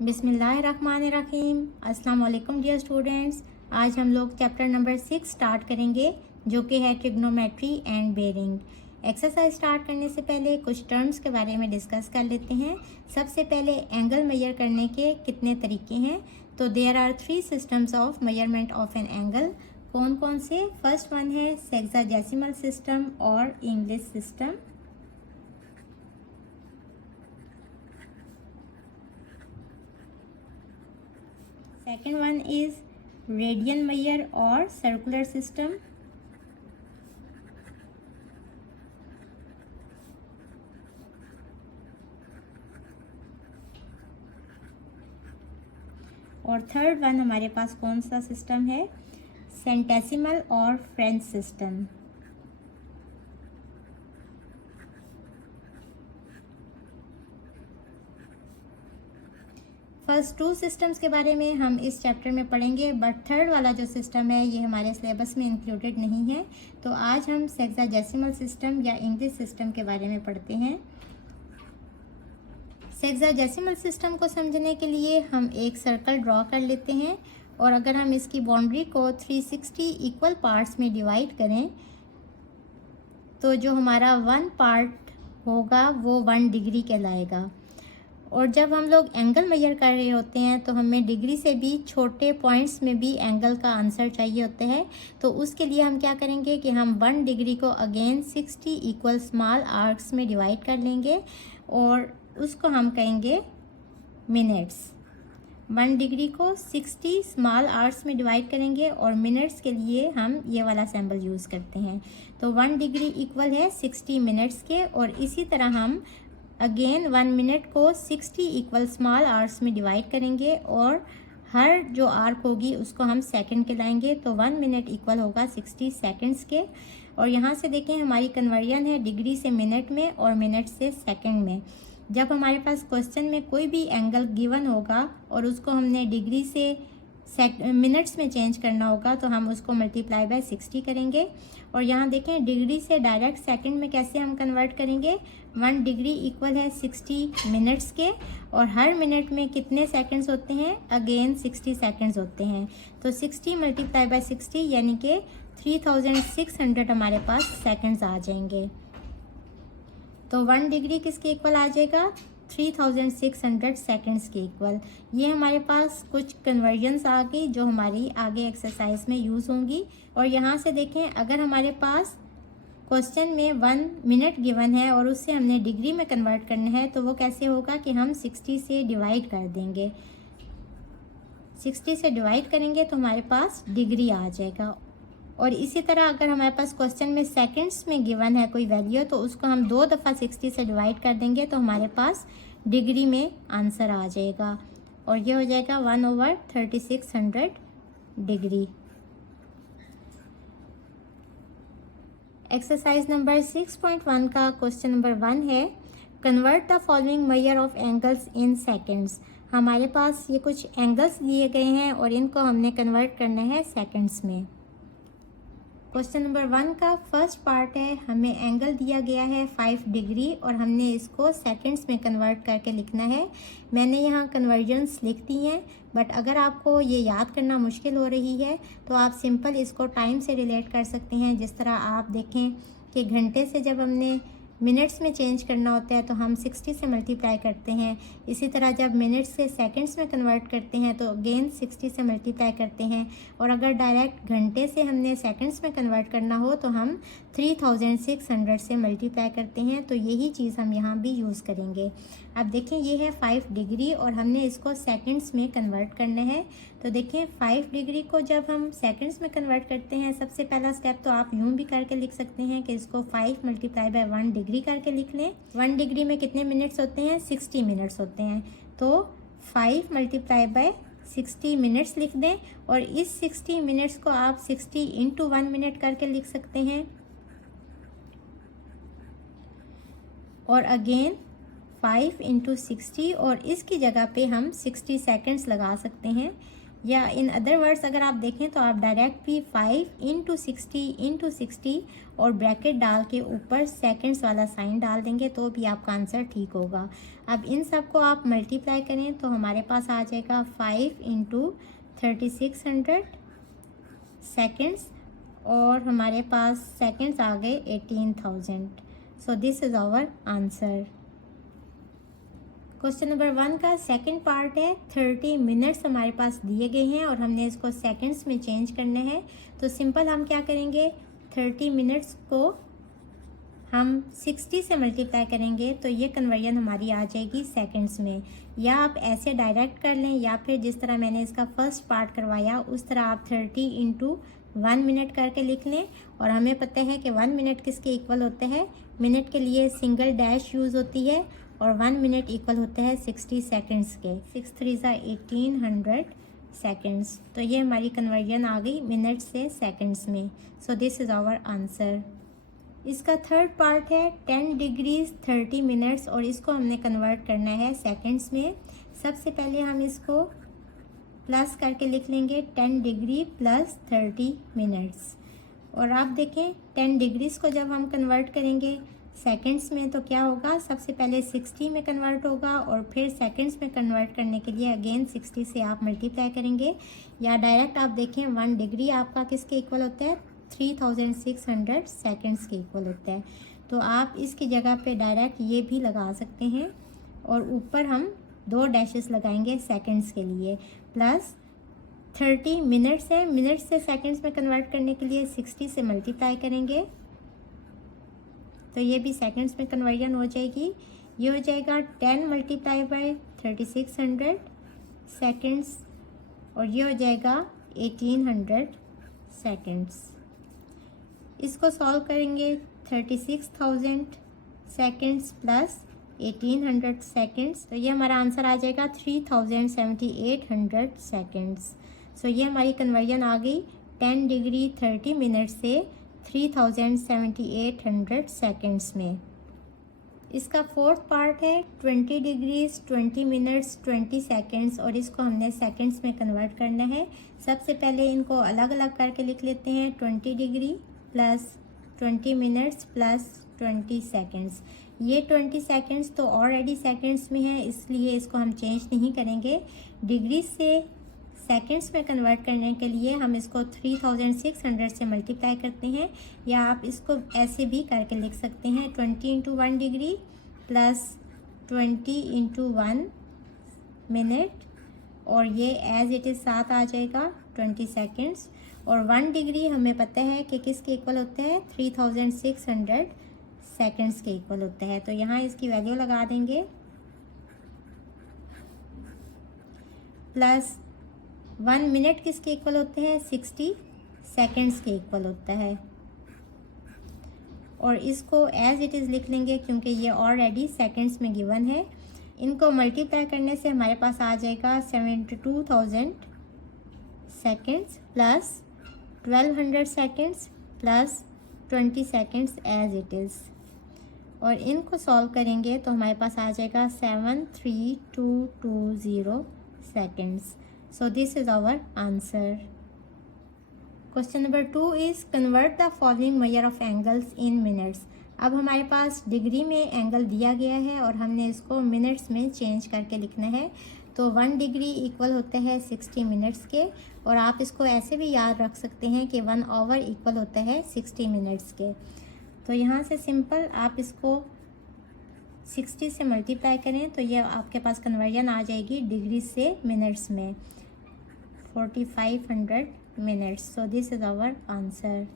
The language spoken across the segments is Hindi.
बिस्मिल्लाहिर्रहमानिर्रहीम। अस्सलाम वालेकुम डियर स्टूडेंट्स। आज हम लोग चैप्टर नंबर 6 स्टार्ट करेंगे जो कि है trigonometry and bearing. Exercise start करने से पहले कुछ टर्म्स के बारे में डिस्कस कर लेते हैं। सबसे पहले एंगल मेजर करने के कितने तरीके हैं। तो there are 3 systems of measurement of an angle. कौन कौन से? फर्स्ट वन है सेक्साडेसिमल सिस्टम और English system. Second one is radian measure or circular system. और थर्ड वन हमारे पास कौन सा सिस्टम है? सेंटेसिमल और फ्रेंच सिस्टम। फर्स्ट 2 सिस्टम्स के बारे में हम इस चैप्टर में पढ़ेंगे, बट थर्ड वाला जो सिस्टम है ये हमारे सिलेबस में इंक्लूडेड नहीं है। तो आज हम सेक्साडेसिमल सिस्टम या इंग्लिश सिस्टम के बारे में पढ़ते हैं। सेक्साडेसिमल सिस्टम को समझने के लिए हम एक सर्कल ड्रॉ कर लेते हैं और अगर हम इसकी बाउंड्री को 360 इक्वल पार्ट्स में डिवाइड करें तो जो हमारा 1 पार्ट होगा वो 1 डिग्री कहलाएगा। और जब हम लोग एंगल मेजर कर रहे होते हैं तो हमें डिग्री से भी छोटे पॉइंट्स में भी एंगल का आंसर चाहिए होता है। तो उसके लिए हम क्या करेंगे कि हम 1 डिग्री को अगेन 60 इक्वल स्मॉल आर्क्स में डिवाइड कर लेंगे और उसको हम कहेंगे मिनट्स। 1 डिग्री को 60 स्मॉल आर्क्स में डिवाइड करेंगे और मिनट्स के लिए हम ये वाला सिंबल यूज़ करते हैं। तो 1 डिग्री इक्वल है 60 मिनट्स के। और इसी तरह हम अगेन 1 मिनट को 60 इक्वल स्मॉल आर्क्स में डिवाइड करेंगे और हर जो आर्क होगी उसको हम सेकंड के लाएंगे। तो 1 मिनट इक्वल होगा 60 सेकंड्स के। और यहाँ से देखें हमारी कन्वर्जन है डिग्री से मिनट में और मिनट से सेकंड में। जब हमारे पास क्वेश्चन में कोई भी एंगल गिवन होगा और उसको हमने डिग्री से मिनट्स में चेंज करना होगा तो हम उसको मल्टीप्लाई बाय 60 करेंगे। और यहाँ देखें डिग्री से डायरेक्ट सेकंड में कैसे हम कन्वर्ट करेंगे। 1 डिग्री इक्वल है 60 मिनट्स के और हर मिनट में कितने सेकंड्स होते हैं? अगेन 60 सेकंड्स होते हैं। तो 60 मल्टीप्लाई बाय 60 यानी कि 3600 हमारे पास सेकंड्स आ जाएंगे। तो 1 डिग्री किसके इक्वल आ जाएगा? 3600 सेकंड्स के इक्वल। ये हमारे पास कुछ कन्वर्जन्स आ गई जो हमारी आगे एक्सरसाइज में यूज़ होंगी। और यहाँ से देखें अगर हमारे पास क्वेश्चन में 1 मिनट गिवन है और उससे हमने डिग्री में कन्वर्ट करना है तो वो कैसे होगा कि हम 60 से डिवाइड कर देंगे। 60 से डिवाइड करेंगे तो हमारे पास डिग्री आ जाएगा। और इसी तरह अगर हमारे पास क्वेश्चन में सेकंड्स में गिवन है कोई वैल्यू तो उसको हम 2 दफ़ा 60 से डिवाइड कर देंगे तो हमारे पास डिग्री में आंसर आ जाएगा और ये हो जाएगा 1/3600 डिग्री। एक्सरसाइज नंबर 6.1 का क्वेश्चन नंबर 1 है convert the following measure of angles in seconds. हमारे पास ये कुछ एंगल्स दिए गए हैं और इनको हमने कन्वर्ट करना है सेकंड्स में। क्वेश्चन नंबर 1 का फर्स्ट पार्ट है, हमें एंगल दिया गया है 5 डिग्री और हमने इसको सेकंड्स में कन्वर्ट करके लिखना है। मैंने यहाँ कन्वर्जन्स लिख दी हैं, बट अगर आपको ये याद करना मुश्किल हो रही है तो आप सिंपल इसको टाइम से रिलेट कर सकते हैं। जिस तरह आप देखें कि घंटे से जब हमने मिनट्स में चेंज करना होता है तो हम 60 से मल्टीप्लाई करते हैं। इसी तरह जब मिनट्स से सेकंड्स में कन्वर्ट करते हैं तो अगेन 60 से मल्टीप्लाई करते हैं। और अगर डायरेक्ट घंटे से हमने सेकंड्स में कन्वर्ट करना हो तो हम 3600 से मल्टीप्लाई करते हैं। तो यही चीज़ हम यहाँ भी यूज़ करेंगे। अब देखें ये है 5 डिग्री और हमने इसको सेकंड्स में कन्वर्ट करना है। तो देखें 5 डिग्री को जब हम सेकंड्स में कन्वर्ट करते हैं सबसे पहला स्टेप तो आप यूँ भी करके लिख सकते हैं कि इसको 5 मल्टीप्लाई बाय 1 डिग्री करके लिख लें। 1 डिग्री में कितने मिनट्स होते हैं? 60 मिनट्स होते हैं। तो 5 मल्टीप्लाई बाय 60 मिनट्स लिख दें और इस 60 मिनट्स को आप 60 इंटू 1 मिनट करके लिख सकते हैं। और अगेन 5 इंटू 60 और इसकी जगह पे हम 60 सेकंड्स लगा सकते हैं। या इन अदर वर्ड्स अगर आप देखें तो आप डायरेक्ट भी 5 × 60 और ब्रैकेट डाल के ऊपर सेकंड्स वाला साइन डाल देंगे तो भी आपका आंसर ठीक होगा। अब इन सब को आप मल्टीप्लाई करें तो हमारे पास आ जाएगा 5 × 3600 सेकंड्स और हमारे पास सेकंड्स आ गए 18,000। So this is our answer. Question number 1 का सेकंड पार्ट है 30 मिनट्स हमारे पास दिए गए हैं और हमने इसको सेकंड्स में चेंज करना है। तो सिंपल हम क्या करेंगे, 30 मिनट्स को हम 60 से मल्टीप्लाई करेंगे तो ये कन्वर्जन हमारी आ जाएगी सेकंड्स में। या आप ऐसे डायरेक्ट कर लें या फिर जिस तरह मैंने इसका फर्स्ट पार्ट करवाया उस तरह आप 30 × 1 मिनट करके लिख लें। और हमें पता है कि 1 मिनट किसके इक्वल होता है, मिनट के लिए सिंगल डैश यूज़ होती है और 1 मिनट इक्वल होता है 60 सेकंड्स के। 6 3 1800 सेकंड्स। तो ये हमारी कन्वर्जन आ गई मिनट से सेकंड्स में। So this is our answer. इसका थर्ड पार्ट है 10 डिग्रीज 30 मिनट्स और इसको हमने कन्वर्ट करना है सेकंड्स में। सबसे पहले हम इसको प्लस करके लिख लेंगे 10 डिग्री प्लस 30 मिनट्स। और आप देखें 10 डिग्रीज को जब हम कन्वर्ट करेंगे सेकंड्स में तो क्या होगा, सबसे पहले 60 में कन्वर्ट होगा और फिर सेकंड्स में कन्वर्ट करने के लिए अगेन 60 से आप मल्टीप्लाई करेंगे। या डायरेक्ट आप देखें 1 डिग्री आपका किसके इक्वल होता है, 3600 सेकंड्स के इक्वल होता है। तो आप इसकी जगह पे डायरेक्ट ये भी लगा सकते हैं और ऊपर हम 2 डैशेस लगाएंगे सेकंड्स के लिए। प्लस 30 मिनट्स है, मिनट्स से सेकंड्स में कन्वर्ट करने के लिए 60 से मल्टीप्लाई करेंगे तो ये भी सेकंड्स में कन्वर्जन हो जाएगी। ये हो जाएगा 10 × 3600 सेकंड्स और ये हो जाएगा 1800 सेकंड्स। इसको सॉल्व करेंगे 36,000 सेकंड्स प्लस 1800 सेकंड्स तो ये हमारा आंसर आ जाएगा 37,800 सेकंड्स। सो ये हमारी कन्वर्जन आ गई 10 डिग्री 30 मिनट से 37,800 सेकंड्स में। इसका फोर्थ पार्ट है 20 डिग्रीज 20 मिनट्स 20 सेकंड्स और इसको हमने सेकंड्स में कन्वर्ट करना है। सबसे पहले इनको अलग अलग करके लिख लेते हैं 20 degree plus 20 minutes plus 20 seconds. ये 20 सेकंड्स तो ऑलरेडी सेकंड्स में है इसलिए इसको हम चेंज नहीं करेंगे। डिग्री से सेकंड्स में कन्वर्ट करने के लिए हम इसको 3600 से मल्टीप्लाई करते हैं या आप इसको ऐसे भी करके लिख सकते हैं 20 × 1 डिग्री प्लस 20 × 1 मिनट और ये एज इट इज़ साथ आ जाएगा 20 सेकंड्स। और 1 डिग्री हमें पता है कि किसके इक्वल होता है, 3600 सेकंड्स के इक्वल होता है। तो यहाँ इसकी वैल्यू लगा देंगे प्लस 1 मिनट किसके इक्वल होते हैं, 60 सेकंड्स के इक्वल होता है। और इसको एज इट इज़ लिख लेंगे क्योंकि ये ऑलरेडी सेकंड्स में गिवन है। इनको मल्टीप्लाई करने से हमारे पास आ जाएगा 72,000 seconds plus 1200 seconds plus 20 seconds as it is. और इनको सॉल्व करेंगे तो हमारे पास आ जाएगा 73220 seconds. So this is our answer. Question number 2 is convert the following measure of angles in minutes. अब हमारे पास डिग्री में एंगल दिया गया है और हमने इसको मिनट्स में चेंज करके लिखना है। तो 1 डिग्री इक्वल होता है 60 मिनट्स के और आप इसको ऐसे भी याद रख सकते हैं कि 1 आवर इक्वल होता है 60 मिनट्स के। तो यहाँ से सिंपल आप इसको 60 से मल्टीप्लाई करें तो ये आपके पास कन्वर्जन आ जाएगी डिग्री से मिनट्स में 4500 minutes. So this is our answer.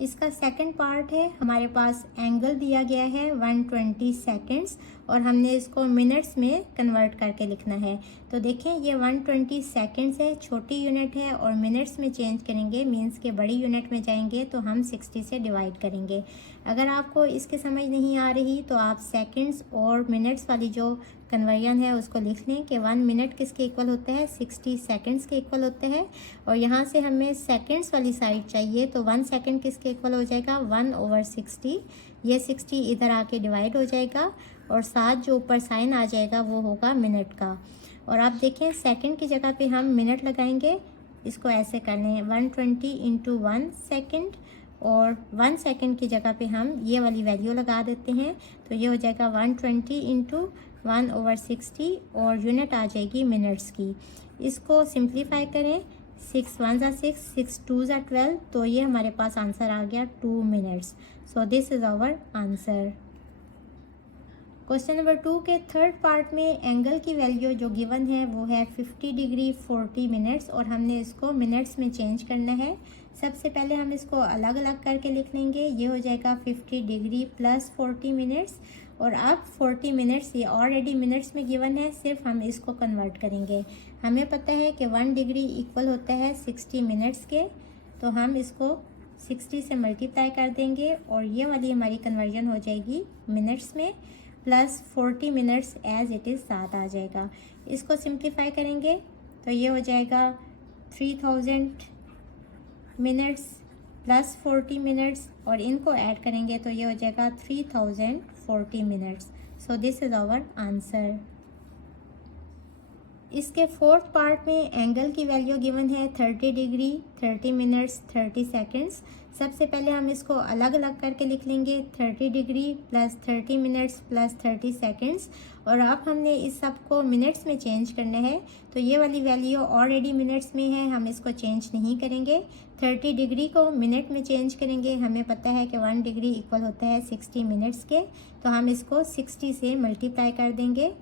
इसका सेकंड पार्ट है हमारे पास एंगल दिया गया है 120 सेकंड्स और हमने इसको मिनट्स में कन्वर्ट करके लिखना है। तो देखें ये 120 सेकंड्स है, छोटी यूनिट है और मिनट्स में चेंज करेंगे मींस के बड़ी यूनिट में जाएंगे तो हम 60 से डिवाइड करेंगे। अगर आपको इसकी समझ नहीं आ रही तो आप सेकंड्स और मिनट्स वाली जो कन्वर्जन है उसको लिख लें कि 1 मिनट किसके इक्वल होता है, 60 सेकंड्स के इक्वल होता है। और यहाँ से हमें सेकंड्स वाली साइड चाहिए तो 1 सेकंड किसके इक्वल हो जाएगा, 1/60। ये 60 इधर आके डिवाइड हो जाएगा और साथ जो ऊपर साइन आ जाएगा वो होगा मिनट का। और आप देखें सेकंड की जगह पे हम मिनट लगाएंगे, इसको ऐसे करने हैं 120 इंटू 1 सेकेंड, और 1 सेकेंड की जगह पे हम ये वाली वैल्यू लगा देते हैं, तो ये हो जाएगा 120 इंटू 1/60 और यूनिट आ जाएगी मिनट्स की। इसको सिंप्लीफाई करें, 6 1 ज़ा 6, 6 2 ज़ा 12, तो ये हमारे पास आंसर आ गया 2 minutes. So this is our answer. Question number 2 के थर्ड पार्ट में एंगल की वैल्यू जो गिवन है वो है 50 डिग्री 40 मिनट्स, और हमने इसको मिनट्स में चेंज करना है। सबसे पहले हम इसको अलग अलग करके लिख लेंगे, ये हो जाएगा 50 डिग्री प्लस 40 मिनट्स, और अब 40 मिनट्स ये ऑलरेडी मिनट्स में गिवन है, सिर्फ हम इसको कन्वर्ट करेंगे। हमें पता है कि 1 डिग्री इक्वल होता है 60 मिनट्स के, तो हम इसको 60 से मल्टीप्लाई कर देंगे और ये वाली हमारी कन्वर्जन हो जाएगी मिनट्स में, plus 40 minutes as it is साथ आ जाएगा। इसको सिंप्लीफाई करेंगे तो ये हो जाएगा 3000 मिनट्स प्लस 40 मिनट्स, और इनको ऐड करेंगे तो ये हो जाएगा 3040 minutes. So this is our answer. इसके फोर्थ पार्ट में एंगल की वैल्यू गिवन है 30 डिग्री 30 मिनट्स 30 सेकेंड्स। सबसे पहले हम इसको अलग अलग करके लिख लेंगे, 30 degree plus 30 minutes plus 30 seconds, और अब हमने इस सब को मिनट्स में चेंज करना है, तो ये वाली वैल्यू ऑलरेडी मिनट्स में है, हम इसको चेंज नहीं करेंगे। 30 डिग्री को मिनट में चेंज करेंगे, हमें पता है कि 1 डिग्री इक्वल होता है 60 मिनट्स के, तो हम इसको 60 से मल्टीप्लाई कर देंगे,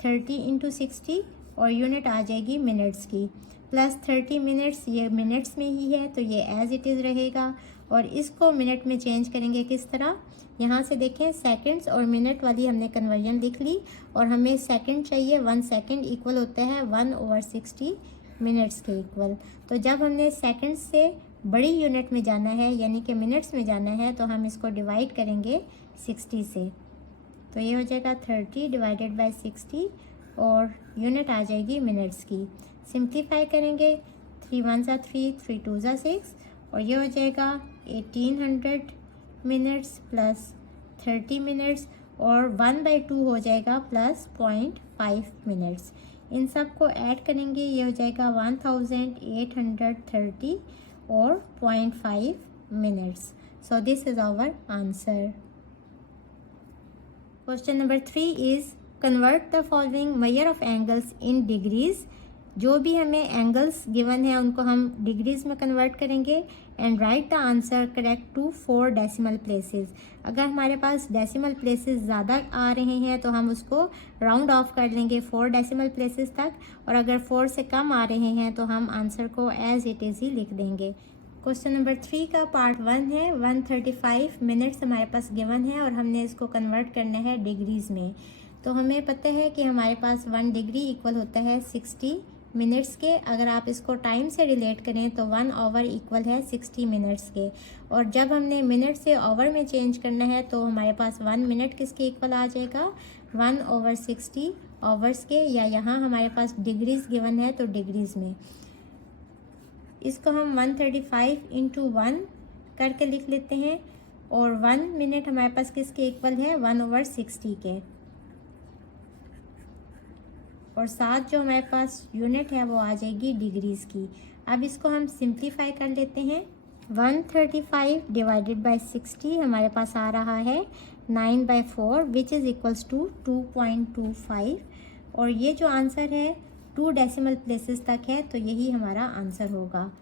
30 इंटू 60, और यूनिट आ जाएगी मिनट्स की, प्लस 30 मिनट्स ये मिनट्स में ही है तो ये एज इट इज़ रहेगा, और इसको मिनट में चेंज करेंगे किस तरह, यहाँ से देखें सेकंड्स और मिनट वाली हमने कन्वर्जन लिख ली, और हमें सेकंड चाहिए, 1 सेकंड इक्वल होता है 1/60 मिनट्स के इक्वल। तो जब हमने सेकंड से बड़ी यूनिट में जाना है यानी कि मिनट्स में जाना है, तो हम इसको डिवाइड करेंगे 60 से, तो ये हो जाएगा 30 डिवाइडेड बाई 60, और यूनिट आ जाएगी मिनट्स की। सिंप्लीफाई करेंगे, 3 1 ज़ा 3, 3 2 ज़ा 6, और ये हो जाएगा 1800 मिनट्स प्लस 30 मिनट्स, और 1/2 हो जाएगा प्लस 0.5 मिनट्स। इन सब को ऐड करेंगे, ये हो जाएगा 1830 और 0.5 minutes. So this is our answer. Question number 3 is convert the following measure of angles in degrees. जो भी हमें एंगल्स गिवन है उनको हम डिग्रीज में कन्वर्ट करेंगे, and write the answer correct to 4 decimal places. अगर हमारे पास डेसिमल प्लेसेस ज़्यादा आ रहे हैं तो हम उसको राउंड ऑफ कर लेंगे 4 डेसिमल प्लेसेस तक, और अगर 4 से कम आ रहे हैं तो हम आंसर को एज इट इज़ ही लिख देंगे। क्वेश्चन नंबर 3 का पार्ट 1 है, 135 मिनट्स हमारे पास गिवन है और हमने इसको कन्वर्ट करना है डिग्रीज़ में। तो हमें पता है कि हमारे पास 1 डिग्री इक्वल होता है 60 मिनट्स के। अगर आप इसको टाइम से रिलेट करें तो 1 आवर इक्वल है 60 मिनट्स के, और जब हमने मिनट से आवर में चेंज करना है तो हमारे पास 1 मिनट किसके इक्वल आ जाएगा, 1/60 आवर्स के, या यहाँ हमारे पास डिग्रीज गिवन है तो डिग्रीज में। इसको हम 135 इंटू 1 करके लिख लेते हैं, और 1 मिनट हमारे पास किसके इक्वल है, 1/60 के, और साथ जो हमारे पास यूनिट है वो आ जाएगी डिग्रीज़ की। अब इसको हम सिंप्लीफाई कर लेते हैं, 135 डिवाइडेड बाई 60 हमारे पास आ रहा है 9/4 विच इज़ इक्वल्स टू 2.25, और ये जो आंसर है 2 डेसिमल प्लेसेस तक है, तो यही हमारा आंसर होगा।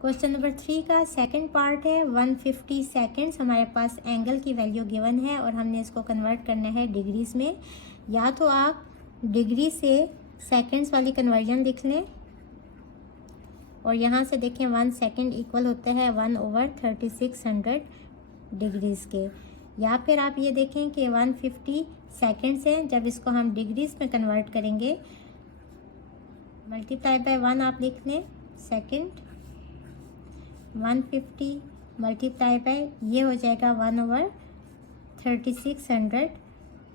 क्वेश्चन नंबर 3 का सेकंड पार्ट है, 150 सेकेंड्स हमारे पास एंगल की वैल्यू गिवन है और हमने इसको कन्वर्ट करना है डिग्रीज़ में। या तो आप डिग्री से सेकंड्स वाली कन्वर्जन लिख लें, और यहाँ से देखें 1 सेकंड इक्वल होता है 1/3600 डिग्रीज़ के, या फिर आप ये देखें कि 150 सेकेंड्स हैं, जब इसको हम डिग्रीज़ में कन्वर्ट करेंगे मल्टीप्लाई बाय 1 आप लिख लें सेकंड, 150 मल्टीप्लाई बाय ये हो जाएगा 1/3600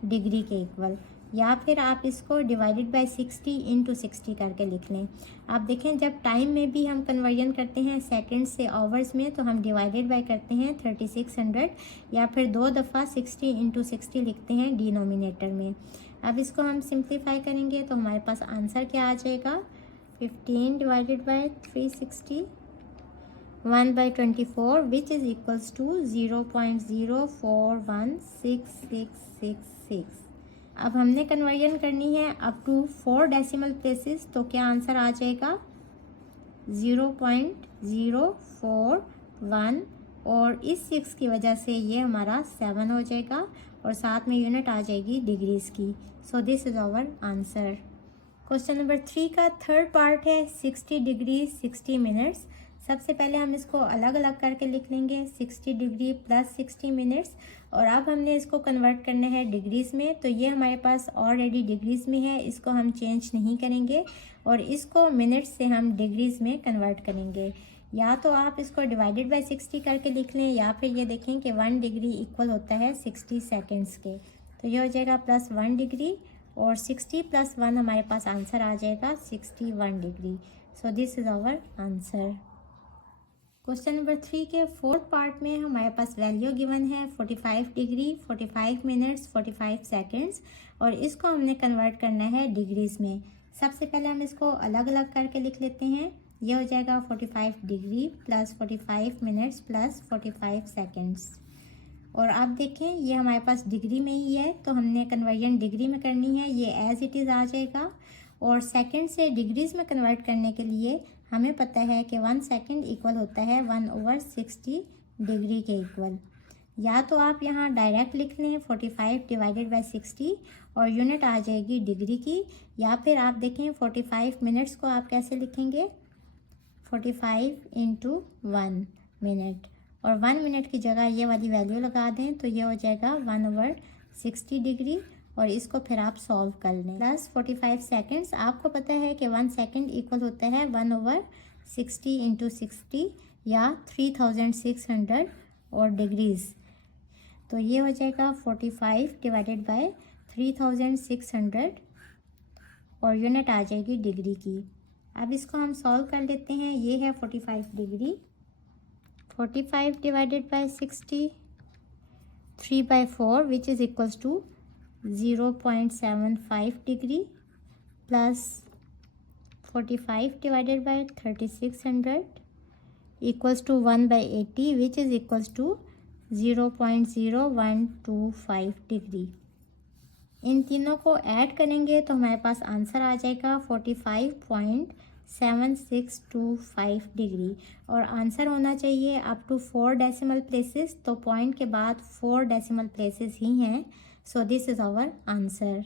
डिग्री के इक्वल। या फिर आप इसको डिवाइडेड बाय 60 इंटू 60 करके लिख लें। आप देखें जब टाइम में भी हम कन्वर्जन करते हैं सेकंड से आवर्स में, तो हम डिवाइडेड बाय करते हैं 3600 या फिर 2 दफ़ा 60 इंटू 60 लिखते हैं डिनोमिनेटर में। अब इसको हम सिंप्लीफाई करेंगे तो हमारे पास आंसर क्या आ जाएगा, 15 divided by 360 1/24 which is equals to 0.041666। अब हमने कन्वर्जन करनी है अप टू 4 डेसिमल प्लेसेस, तो क्या आंसर आ जाएगा 0.041 और इस 6 की वजह से ये हमारा 7 हो जाएगा और साथ में यूनिट आ जाएगी डिग्रीज़ की। So this is our answer. Question number 3 का थर्ड पार्ट है 60 डिग्री 60 मिनट्स। सबसे पहले हम इसको अलग अलग करके लिख लेंगे, 60 डिग्री प्लस 60 मिनट्स, और अब हमने इसको कन्वर्ट करना है डिग्रीज़ में। तो ये हमारे पास ऑलरेडी डिग्रीज़ में है, इसको हम चेंज नहीं करेंगे और इसको मिनट्स से हम डिग्रीज़ में कन्वर्ट करेंगे। या तो आप इसको डिवाइडेड बाय 60 करके लिख लें, या फिर ये देखें कि 1 डिग्री इक्वल होता है 60 सेकेंड्स के। तो ये हो जाएगा प्लस 1 डिग्री और 60 प्लस 1 हमारे पास आंसर आ जाएगा 61 degree. So this is our answer. Question number 3 के फोर्थ पार्ट में हमारे पास वैल्यू गिवन है 45 डिग्री 45 मिनट्स 45 सेकेंड्स, और इसको हमने कन्वर्ट करना है डिग्रीज़ में। सबसे पहले हम इसको अलग अलग करके लिख लेते हैं। यह हो जाएगा 45 degree plus 45 minutes plus 45 seconds. और आप देखें ये हमारे पास डिग्री में ही है, तो हमने कन्वर्जन डिग्री में करनी है, ये एज इट इज़ आ जाएगा। और सेकंड से डिग्रीज़ में कन्वर्ट करने के लिए हमें पता है कि 1 सेकंड इक्वल होता है 1/60 डिग्री के इक्वल। या तो आप यहाँ डायरेक्ट लिख लें 45 डिवाइडेड बाय 60 और यूनिट आ जाएगी डिग्री की, या फिर आप देखें 45 मिनट्स को आप कैसे लिखेंगे, 45 इंटू 1 मिनट, और 1 मिनट की जगह ये वाली वैल्यू लगा दें तो ये हो जाएगा 1/60 डिग्री, और इसको फिर आप सॉल्व कर लें। प्लस 45 सेकेंड्स, आपको पता है कि 1 सेकेंड इक्वल होता है 1/60 इंटू 60 या 3600 और डिग्रीज़। तो ये हो जाएगा 45 डिवाइडेड बाय 3600 और यूनिट आ जाएगी डिग्री की। अब इसको हम सॉल्व कर लेते हैं। ये है 45 degree, 45 divided by 60 3/4 which is equals to 0.75 degree plus 45 divided by 3600 equals to 1/80 which is equals to 0.0125 degree. इन तीनों को ऐड करेंगे तो हमारे पास आंसर आ जाएगा 45.7625 डिग्री, और आंसर होना चाहिए अप टू 4 डेसिमल प्लेसेस, तो पॉइंट के बाद 4 डेसिमल प्लेसेस ही हैं। So this is our answer.